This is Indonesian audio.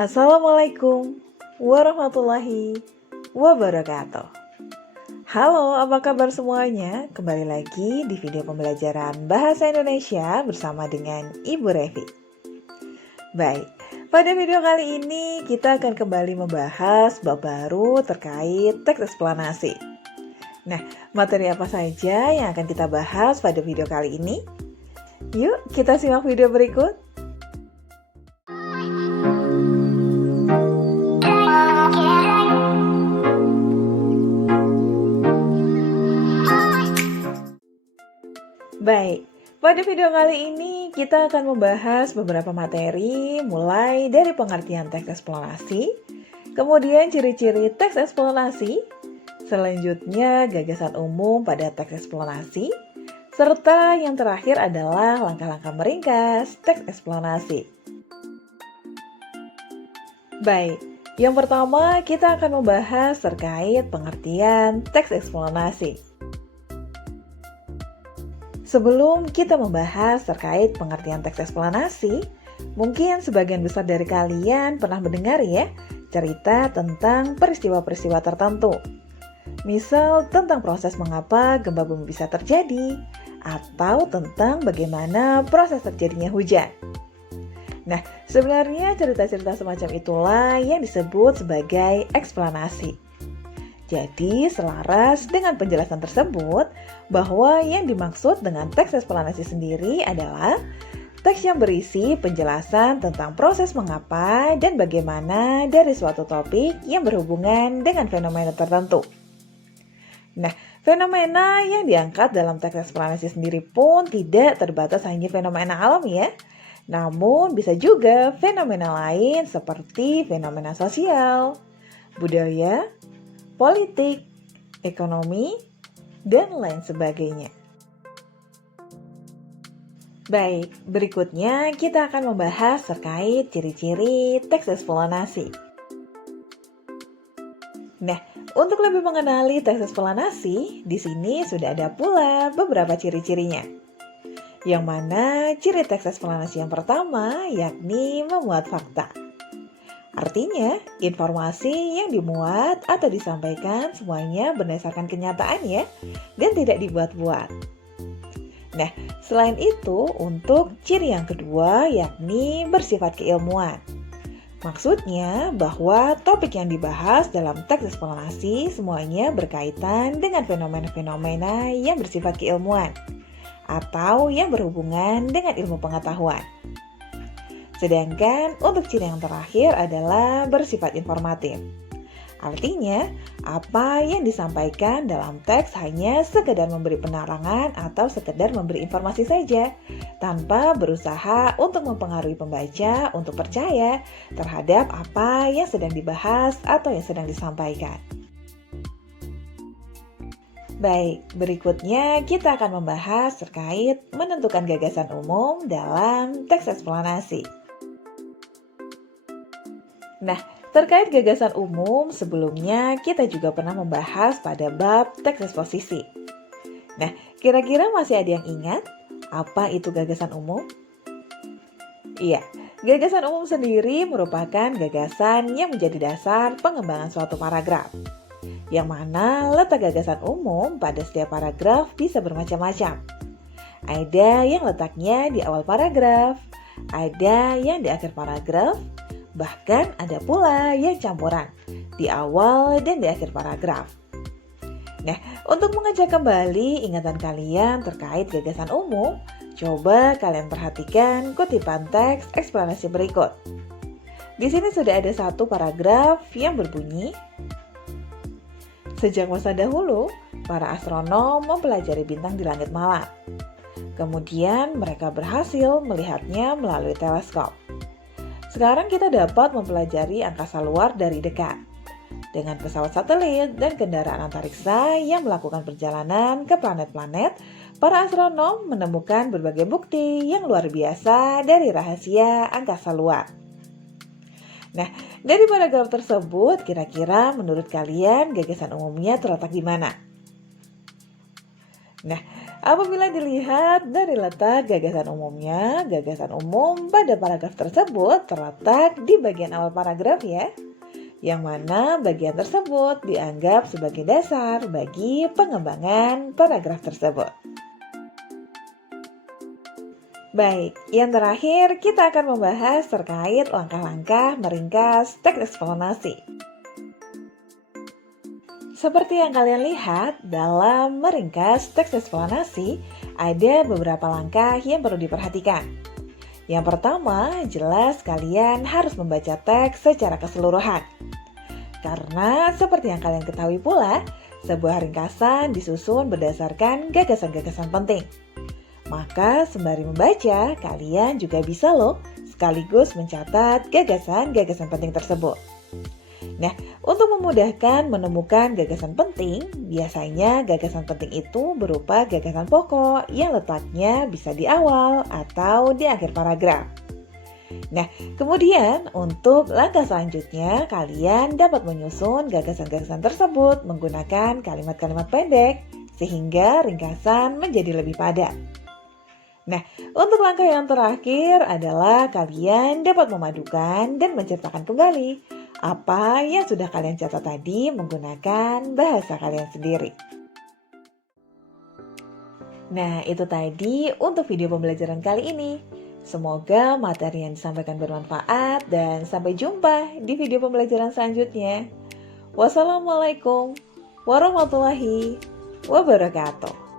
Assalamualaikum warahmatullahi wabarakatuh. Halo, apa kabar semuanya? Kembali lagi di video pembelajaran Bahasa Indonesia bersama dengan Ibu Revi. Baik, pada video kali ini kita akan kembali membahas bab baru terkait teks eksplanasi. Nah, materi apa saja yang akan kita bahas pada video kali ini? Yuk, kita simak video berikut. Baik, pada video kali ini kita akan membahas beberapa materi mulai dari pengertian teks eksplanasi, kemudian ciri-ciri teks eksplanasi, selanjutnya gagasan umum pada teks eksplanasi, serta yang terakhir adalah langkah-langkah meringkas teks eksplanasi. Baik, yang pertama kita akan membahas terkait pengertian teks eksplanasi. Sebelum kita membahas terkait pengertian teks eksplanasi, mungkin sebagian besar dari kalian pernah mendengar ya cerita tentang peristiwa-peristiwa tertentu. Misal tentang proses mengapa gempa bumi bisa terjadi, atau tentang bagaimana proses terjadinya hujan. Nah, sebenarnya cerita-cerita semacam itulah yang disebut sebagai eksplanasi. Jadi, selaras dengan penjelasan tersebut, bahwa yang dimaksud dengan teks eksplanasi sendiri adalah teks yang berisi penjelasan tentang proses mengapa dan bagaimana dari suatu topik yang berhubungan dengan fenomena tertentu. Nah, fenomena yang diangkat dalam teks eksplanasi sendiri pun tidak terbatas hanya fenomena alam ya. Namun bisa juga fenomena lain seperti fenomena sosial, budaya, politik, ekonomi, dan lain sebagainya. Baik, berikutnya kita akan membahas terkait ciri-ciri teks eksplanasi. Nah, untuk lebih mengenali teks eksplanasi, di sini sudah ada pula beberapa ciri-cirinya. Yang mana ciri teks eksplanasi yang pertama yakni memuat fakta. Artinya, informasi yang dimuat atau disampaikan semuanya berdasarkan kenyataan ya, dan tidak dibuat-buat. Nah, selain itu, untuk ciri yang kedua yakni bersifat keilmuan. Maksudnya bahwa topik yang dibahas dalam teks eksplanasi semuanya berkaitan dengan fenomena-fenomena yang bersifat keilmuan atau yang berhubungan dengan ilmu pengetahuan. Sedangkan untuk ciri yang terakhir adalah bersifat informatif. Artinya, apa yang disampaikan dalam teks hanya sekedar memberi penerangan atau sekedar memberi informasi saja, tanpa berusaha untuk mempengaruhi pembaca untuk percaya terhadap apa yang sedang dibahas atau yang sedang disampaikan. Baik, berikutnya kita akan membahas terkait menentukan gagasan umum dalam teks eksplanasi. Nah, terkait gagasan umum, sebelumnya kita juga pernah membahas pada bab teks eksposisi. Nah, kira-kira masih ada yang ingat apa itu gagasan umum? Iya, gagasan umum sendiri merupakan gagasan yang menjadi dasar pengembangan suatu paragraf. Yang mana letak gagasan umum pada setiap paragraf bisa bermacam-macam. Ada yang letaknya di awal paragraf, ada yang di akhir paragraf, bahkan ada pula yang campuran di awal dan di akhir paragraf. Nah, untuk mengecek kembali ingatan kalian terkait gagasan umum, coba kalian perhatikan kutipan teks eksplanasi berikut. Di sini sudah ada satu paragraf yang berbunyi, sejak masa dahulu, para astronom mempelajari bintang di langit malam. Kemudian mereka berhasil melihatnya melalui teleskop. Sekarang kita dapat mempelajari angkasa luar dari dekat. Dengan pesawat satelit dan kendaraan antariksa yang melakukan perjalanan ke planet-planet, para astronom menemukan berbagai bukti yang luar biasa dari rahasia angkasa luar. Nah, dari paragraf tersebut, kira-kira menurut kalian gagasan umumnya terletak di mana? Nah, Apabila dilihat dari letak gagasan umumnya, gagasan umum pada paragraf tersebut terletak di bagian awal paragraf ya, yang mana bagian tersebut dianggap sebagai dasar bagi pengembangan paragraf tersebut. Baik, yang terakhir kita akan membahas terkait langkah-langkah meringkas teks eksplanasi. Seperti yang kalian lihat, dalam meringkas teks eksplanasi, ada beberapa langkah yang perlu diperhatikan. Yang pertama, jelas kalian harus membaca teks secara keseluruhan. Karena seperti yang kalian ketahui pula, sebuah ringkasan disusun berdasarkan gagasan-gagasan penting. Maka sembari membaca, kalian juga bisa sekaligus mencatat gagasan-gagasan penting tersebut. Nah, untuk memudahkan menemukan gagasan penting, biasanya gagasan penting itu berupa gagasan pokok yang letaknya bisa di awal atau di akhir paragraf. Nah, kemudian untuk langkah selanjutnya, kalian dapat menyusun gagasan-gagasan tersebut menggunakan kalimat-kalimat pendek sehingga ringkasan menjadi lebih padat. Nah, untuk langkah yang terakhir adalah kalian dapat memadukan dan menciptakan kembali apa yang sudah kalian catat tadi menggunakan bahasa kalian sendiri. Nah, itu tadi untuk video pembelajaran kali ini. Semoga materi yang disampaikan bermanfaat dan sampai jumpa di video pembelajaran selanjutnya. Wassalamualaikum warahmatullahi wabarakatuh.